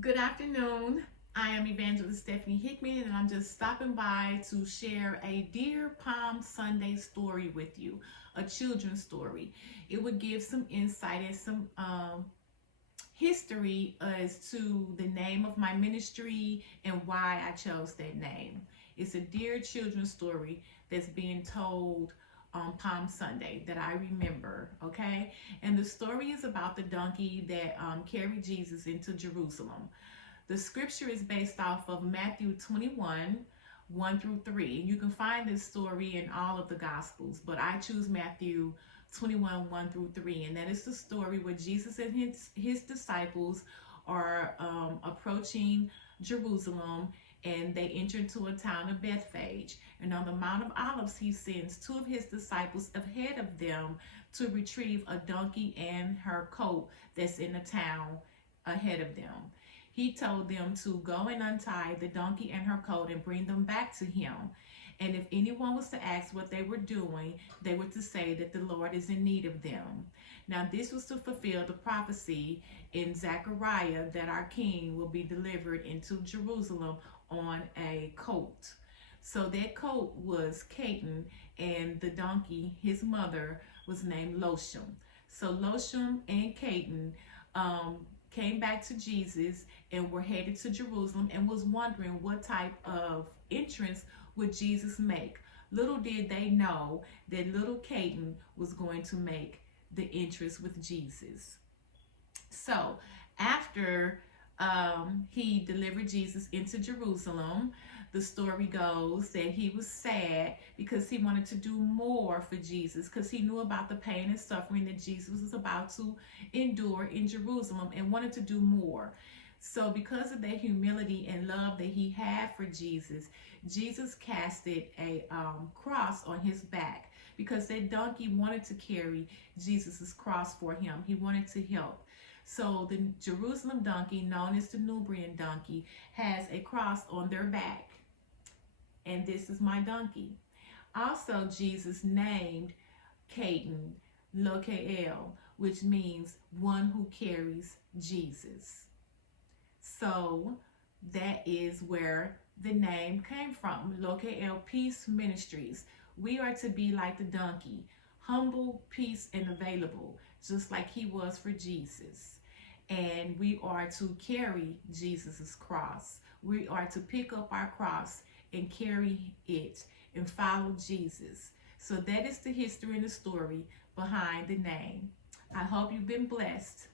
Good afternoon. I am Evangelist Stephanie Hickman, and I'm just stopping by to share a Dear Palm Sunday story with you, a children's story. It would give some insight and some history as to the name of my ministry and why I chose that name. It's a dear children's story that's being told on Palm Sunday that I remember, okay? And the story is about the donkey that carried Jesus into Jerusalem. The scripture is based off of Matthew 21, 1 through 3. And you can find this story in all of the Gospels, but I choose Matthew 21, 1 through 3. And that is the story where Jesus and his disciples are approaching Jerusalem, and they enter into a town of Bethphage. And on the Mount of Olives, he sends two of his disciples ahead of them to retrieve a donkey and her colt that's in the town ahead of them. He told them to go and untie the donkey and her colt and bring them back to him. And if anyone was to ask what they were doing, they were to say that the Lord is in need of them. Now, this was to fulfill the prophecy in Zechariah that our king will be delivered into Jerusalem on a colt. So that colt was Katen, and the donkey, his mother, was named Loshem. So Loshem and Katen came back to Jesus and were headed to Jerusalem and was wondering what type of entrance would Jesus make. Little did they know that little Katen was going to make the entrance with Jesus. So after he delivered Jesus into Jerusalem, the story goes that he was sad because he wanted to do more for Jesus, because he knew about the pain and suffering that Jesus was about to endure in Jerusalem and wanted to do more. So, because of that humility and love that he had for Jesus, Jesus casted a cross on his back because that donkey wanted to carry Jesus's cross for him. He wanted to help. So the Jerusalem donkey, known as the Nubian donkey, has a cross on their back. And this is my donkey. Also, Jesus named Katen Lokael, which means one who carries Jesus. So that is where the name came from. Lokael Peace Ministries. We are to be like the donkey, humble, peace, and available, just like he was for Jesus. And we are to carry Jesus's cross. We are to pick up our cross and carry it and follow Jesus. So that is the history and the story behind the name. I hope you've been blessed.